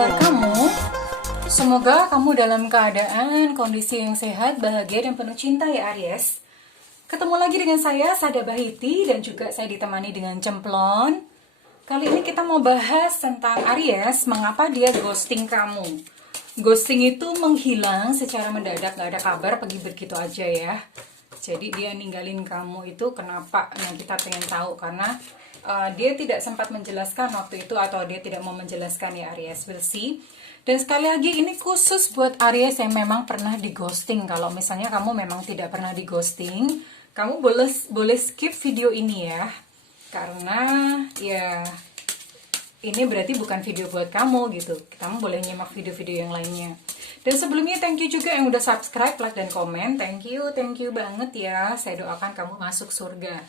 kabar kamu? Semoga kamu dalam keadaan, kondisi yang sehat, bahagia, dan penuh cinta ya Aries. Ketemu lagi dengan saya, Sada Bahiti, dan juga saya ditemani dengan Cemplon. Kali ini kita mau bahas tentang Aries, mengapa dia ghosting kamu. Ghosting itu menghilang secara mendadak, gak ada kabar, pergi begitu aja ya. Jadi dia ninggalin kamu itu kenapa? Nah, kita pengen tahu karena dia tidak sempat menjelaskan waktu itu, atau dia tidak mau menjelaskan ya Aries. We'll see. Dan sekali lagi ini khusus buat Aries yang memang pernah di ghosting. Kalau misalnya kamu memang tidak pernah di ghosting, kamu boleh skip video ini ya, karena ya ini berarti bukan video buat kamu gitu. Kamu boleh nyimak video-video yang lainnya. Dan sebelumnya thank you juga yang udah subscribe, like, dan komen. Thank you banget ya. Saya doakan kamu masuk surga.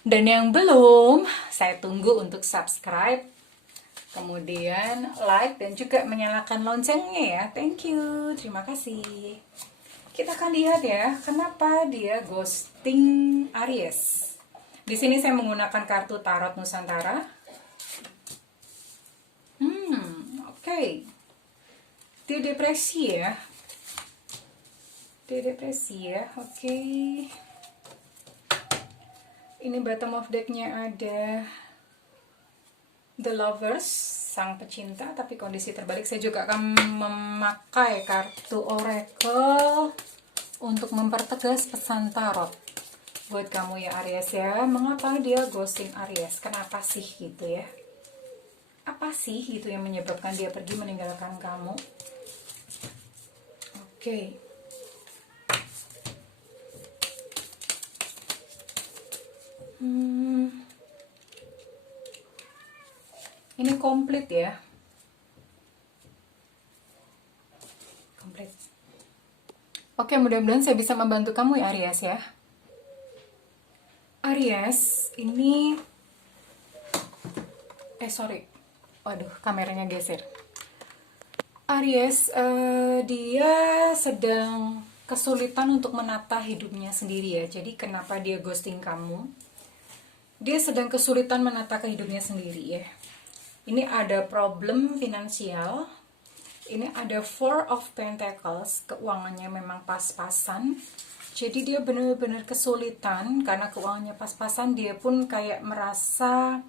Dan yang belum, saya tunggu untuk subscribe, kemudian like, dan juga menyalakan loncengnya ya. Thank you, terima kasih. Kita akan lihat ya, kenapa dia ghosting Aries. Di sini saya menggunakan kartu Tarot Nusantara. Oke. Dia depresi ya. Oke. Ini bottom of deck-nya ada The Lovers, sang pecinta, tapi kondisi terbalik. Saya juga akan memakai kartu Oracle untuk mempertegas pesan tarot buat kamu ya Aries ya. Mengapa dia ghosting Aries? Kenapa sih gitu ya? Apa sih itu yang menyebabkan dia pergi meninggalkan kamu? Oke. Ini komplit ya. Komplit. Oke, mudah-mudahan saya bisa membantu kamu ya Aries ya. Aries, ini waduh, kameranya geser. Aries, dia sedang kesulitan untuk menata hidupnya sendiri ya. Jadi kenapa dia ghosting kamu? Dia sedang kesulitan menata hidupnya sendiri ya. Ini ada problem finansial. Ini ada Four of Pentacles. Keuangannya memang pas-pasan. Jadi dia benar-benar kesulitan. Karena keuangannya pas-pasan, dia pun kayak merasa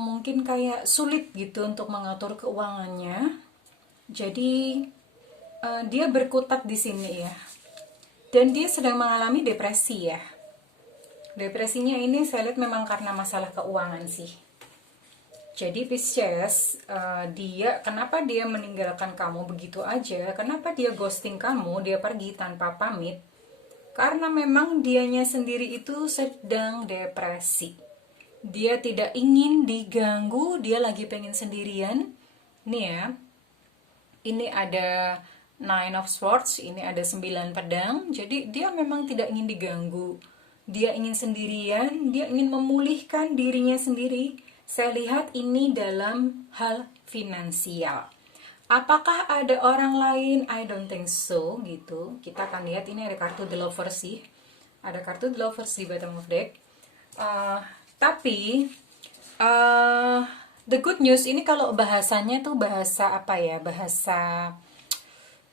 mungkin kayak sulit gitu untuk mengatur keuangannya. Jadi dia berkutat di sini ya. Dan dia sedang mengalami depresi ya. Depresinya ini saya lihat memang karena masalah keuangan sih. Jadi Pisces, kenapa dia meninggalkan kamu begitu aja? Kenapa dia ghosting kamu? Dia pergi tanpa pamit? Karena memang dianya sendiri itu sedang depresi. Dia tidak ingin diganggu, dia lagi pengen sendirian. Nih ya, ini ada Nine of Swords, ini ada 9 pedang. Jadi dia memang tidak ingin diganggu. Dia ingin sendirian, dia ingin memulihkan dirinya sendiri. Saya lihat ini dalam hal finansial. Apakah ada orang lain? I don't think so gitu. Kita akan lihat, ini ada kartu The Lovers sih. Ada kartu The Lovers di bottom of deck. Tapi the good news ini kalau bahasanya tuh bahasa apa ya?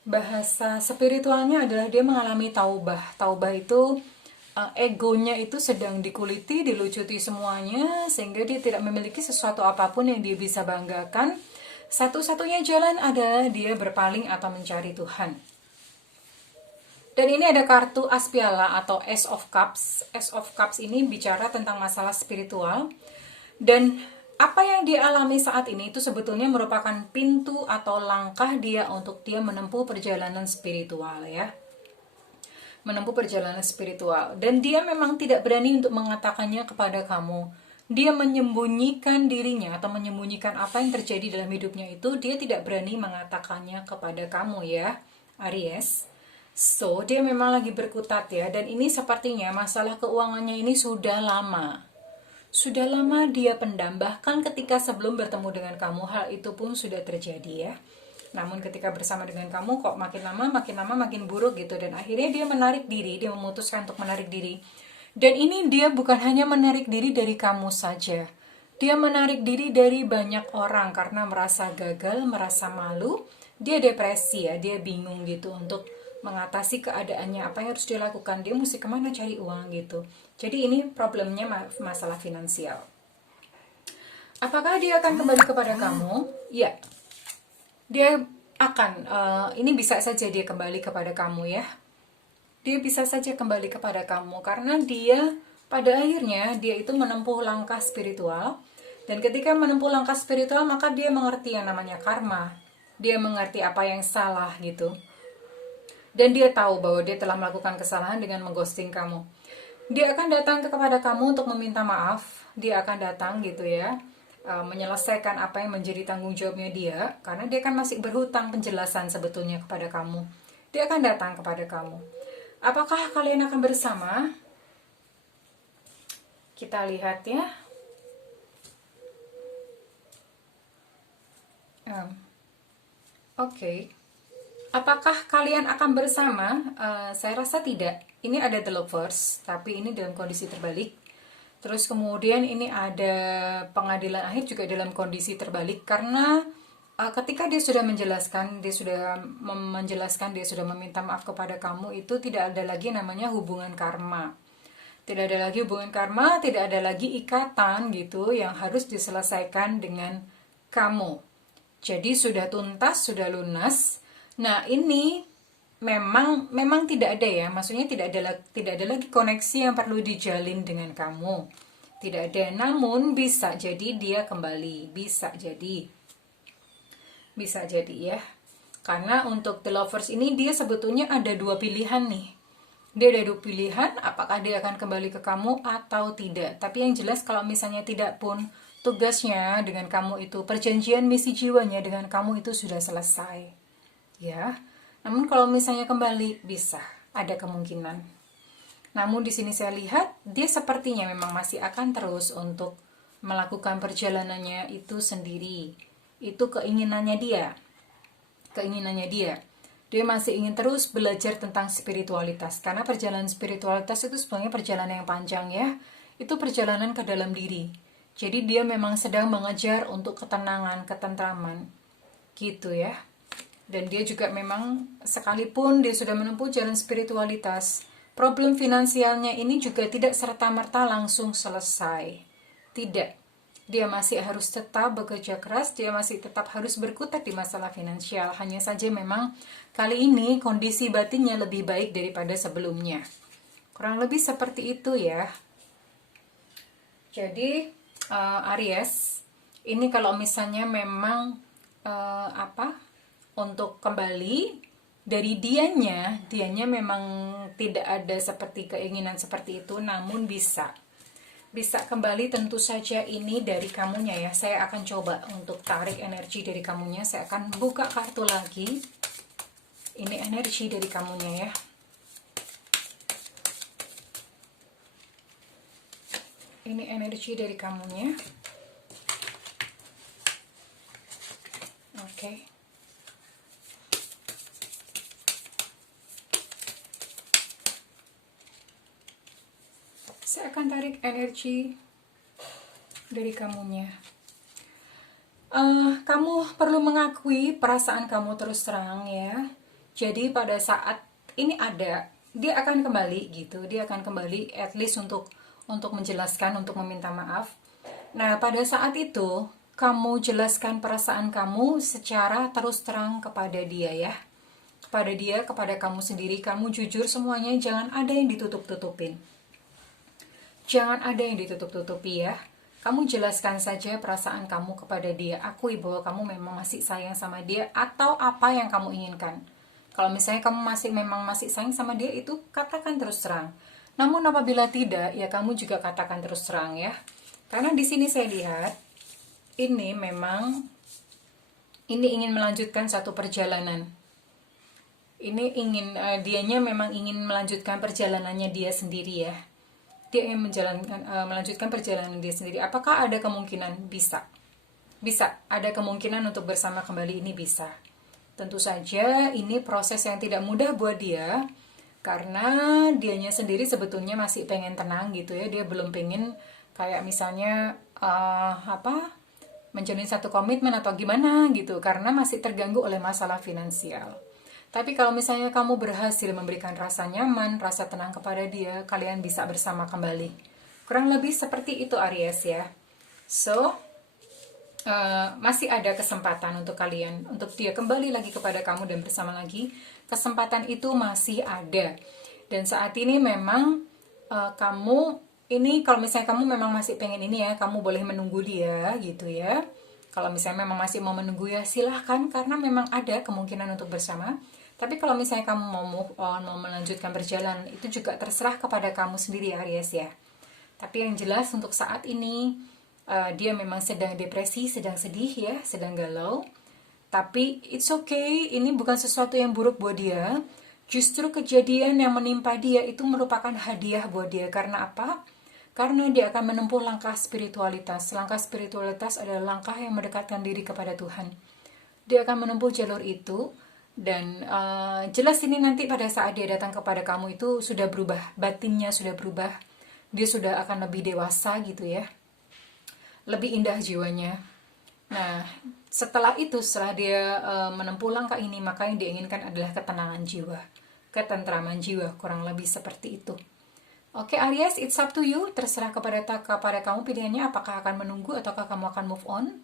Bahasa spiritualnya adalah dia mengalami taubah. Taubah itu egonya itu sedang dikuliti, dilucuti semuanya, sehingga dia tidak memiliki sesuatu apapun yang dia bisa banggakan. Satu-satunya jalan adalah dia berpaling atau mencari Tuhan. Dan ini ada kartu As Piala atau Ace of Cups. Ace of Cups ini bicara tentang masalah spiritual. Dan apa yang dia alami saat ini itu sebetulnya merupakan pintu atau langkah dia untuk dia menempuh perjalanan spiritual ya. Menempuh perjalanan spiritual. Dan dia memang tidak berani untuk mengatakannya kepada kamu. Dia menyembunyikan dirinya atau menyembunyikan apa yang terjadi dalam hidupnya itu. Dia tidak berani mengatakannya kepada kamu ya, Aries. So, dia memang lagi berkutat ya. Dan ini sepertinya masalah keuangannya ini sudah lama. Sudah lama dia pendam. Bahkan ketika sebelum bertemu dengan kamu, hal itu pun sudah terjadi ya. Namun ketika bersama dengan kamu kok makin lama makin buruk gitu. Dan akhirnya dia menarik diri, dia memutuskan untuk menarik diri. Dan ini dia bukan hanya menarik diri dari kamu saja. Dia menarik diri dari banyak orang karena merasa gagal, merasa malu. Dia depresi ya, dia bingung gitu untuk mengatasi keadaannya, apa yang harus dilakukan, dia mesti kemana cari uang gitu. Jadi ini problemnya masalah finansial. Apakah dia akan kembali kepada kamu? Ya, dia akan, ini bisa saja dia kembali kepada kamu ya. Dia bisa saja kembali kepada kamu karena dia pada akhirnya dia itu menempuh langkah spiritual. Dan ketika menempuh langkah spiritual, maka dia mengerti yang namanya karma. Dia mengerti apa yang salah gitu. Dan dia tahu bahwa dia telah melakukan kesalahan dengan mengghosting kamu. Dia akan datang kepada kamu untuk meminta maaf. Dia akan datang gitu ya, menyelesaikan apa yang menjadi tanggung jawabnya dia. Karena dia kan masih berhutang penjelasan sebetulnya kepada kamu. Dia akan datang kepada kamu. Apakah kalian akan bersama? Kita lihat ya. Oke. Apakah kalian akan bersama? Saya rasa tidak. Ini ada the lovers, tapi ini dalam kondisi terbalik. Terus kemudian ini ada pengadilan akhir juga dalam kondisi terbalik. Karena ketika dia sudah menjelaskan, dia sudah meminta maaf kepada kamu, itu tidak ada lagi namanya hubungan karma. Tidak ada lagi hubungan karma, tidak ada lagi ikatan gitu yang harus diselesaikan dengan kamu. Jadi sudah tuntas, sudah lunas. Nah, ini memang tidak ada ya. Maksudnya tidak ada lagi koneksi yang perlu dijalin dengan kamu. Tidak ada. Namun bisa jadi dia kembali, bisa jadi. Bisa jadi ya. Karena untuk the lovers ini dia sebetulnya ada dua pilihan nih. Dia ada dua pilihan, apakah dia akan kembali ke kamu atau tidak. Tapi yang jelas kalau misalnya tidak pun, tugasnya dengan kamu itu, perjanjian misi jiwanya dengan kamu itu sudah selesai. Ya. Namun kalau misalnya kembali, bisa. Ada kemungkinan. Namun di sini saya lihat, dia sepertinya memang masih akan terus untuk melakukan perjalanannya itu sendiri. Itu keinginannya dia. Keinginannya dia. Dia masih ingin terus belajar tentang spiritualitas. Karena perjalanan spiritualitas itu sebenarnya perjalanan yang panjang ya. Itu perjalanan ke dalam diri. Jadi dia memang sedang mengejar untuk ketenangan, ketentraman. Gitu ya. Dan dia juga memang sekalipun dia sudah menempuh jalan spiritualitas, problem finansialnya ini juga tidak serta-merta langsung selesai. Tidak. Dia masih harus tetap bekerja keras, dia masih tetap harus berkutat di masalah finansial. Hanya saja memang kali ini kondisi batinnya lebih baik daripada sebelumnya. Kurang lebih seperti itu ya. Jadi Aries, ini kalau misalnya memang untuk kembali dari dianya memang tidak ada seperti keinginan seperti itu, namun bisa kembali. Tentu saja ini dari kamunya ya. Saya akan coba untuk tarik energi dari kamunya. Saya akan buka kartu lagi. Ini energi dari kamunya ya. Ini energi dari kamunya. Oke. Saya akan tarik energi dari kamunya. Kamu perlu mengakui perasaan kamu terus terang ya. Jadi pada saat ini dia akan kembali gitu. Dia akan kembali at least untuk menjelaskan, untuk meminta maaf. Nah, pada saat itu kamu jelaskan perasaan kamu secara terus terang kepada dia ya. Kepada dia, kepada kamu sendiri, kamu jujur semuanya, jangan ada yang ditutup-tutupin. Jangan ada yang ditutup-tutupi ya. Kamu jelaskan saja perasaan kamu kepada dia. Akui bahwa kamu memang masih sayang sama dia atau apa yang kamu inginkan. Kalau misalnya kamu memang masih sayang sama dia, itu katakan terus terang. Namun apabila tidak, ya kamu juga katakan terus terang ya. Karena di sini saya lihat ini ingin melanjutkan satu perjalanan. Dianya memang ingin melanjutkan perjalanannya dia sendiri ya. Dia ingin melanjutkan perjalanan dia sendiri. Apakah ada kemungkinan? Bisa. Ada kemungkinan untuk bersama kembali, ini bisa. Tentu saja ini proses yang tidak mudah buat dia. Karena dianya sendiri sebetulnya masih pengen tenang gitu ya. Dia belum pengen kayak misalnya menjalin satu komitmen atau gimana gitu, karena masih terganggu oleh masalah finansial. Tapi kalau misalnya kamu berhasil memberikan rasa nyaman, rasa tenang kepada dia, kalian bisa bersama kembali. Kurang lebih seperti itu Aries ya. So, masih ada kesempatan untuk kalian, untuk dia kembali lagi kepada kamu dan bersama lagi. Kesempatan itu masih ada. Dan saat ini memang kamu, ini kalau misalnya kamu memang masih pengen ini ya, kamu boleh menunggu dia gitu ya. Kalau misalnya memang masih mau menunggu ya silahkan, karena memang ada kemungkinan untuk bersama. Tapi kalau misalnya kamu mau move on, mau melanjutkan berjalan, itu juga terserah kepada kamu sendiri Aries ya. Tapi yang jelas untuk saat ini, dia memang sedang depresi, sedang sedih ya, sedang galau. Tapi it's okay, ini bukan sesuatu yang buruk buat dia. Justru kejadian yang menimpa dia itu merupakan hadiah buat dia. Karena apa? Karena dia akan menempuh langkah spiritualitas. Langkah spiritualitas adalah langkah yang mendekatkan diri kepada Tuhan. Dia akan menempuh jalur itu. Dan jelas ini nanti pada saat dia datang kepada kamu itu sudah berubah, batinnya sudah berubah, dia sudah akan lebih dewasa gitu ya, lebih indah jiwanya. Nah setelah itu, setelah dia menempuh langkah ini, maka yang dia inginkan adalah ketenangan jiwa, ketentraman jiwa, kurang lebih seperti itu. Oke Aries, it's up to you, terserah kepada kamu pilihannya, apakah akan menunggu ataukah kamu akan move on.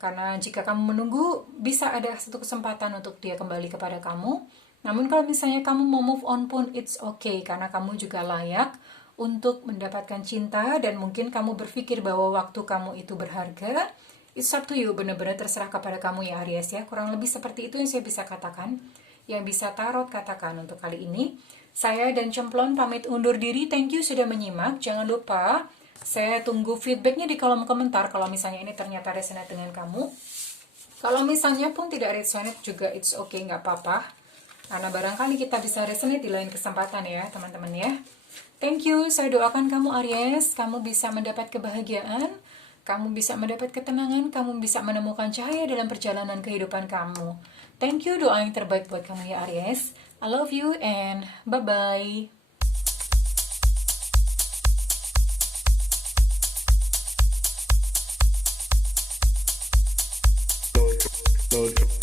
Karena jika kamu menunggu, bisa ada satu kesempatan untuk dia kembali kepada kamu. Namun kalau misalnya kamu mau move on pun, it's okay. Karena kamu juga layak untuk mendapatkan cinta. Dan mungkin kamu berpikir bahwa waktu kamu itu berharga. It's up to you, benar-benar terserah kepada kamu ya Aries ya. Kurang lebih seperti itu yang saya bisa katakan. Yang bisa tarot katakan untuk kali ini. Saya dan Cemplon pamit undur diri. Thank you sudah menyimak. Jangan lupa, saya tunggu feedbacknya di kolom komentar kalau misalnya ini ternyata resonate dengan kamu. Kalau misalnya pun tidak resonate juga it's okay, nggak apa-apa. Karena barangkali kita bisa resonate di lain kesempatan ya teman-teman ya. Thank you, saya doakan kamu Aries, kamu bisa mendapat kebahagiaan, kamu bisa mendapat ketenangan, kamu bisa menemukan cahaya dalam perjalanan kehidupan kamu. Thank you, doa yang terbaik buat kamu ya Aries. I love you and bye-bye. Lord.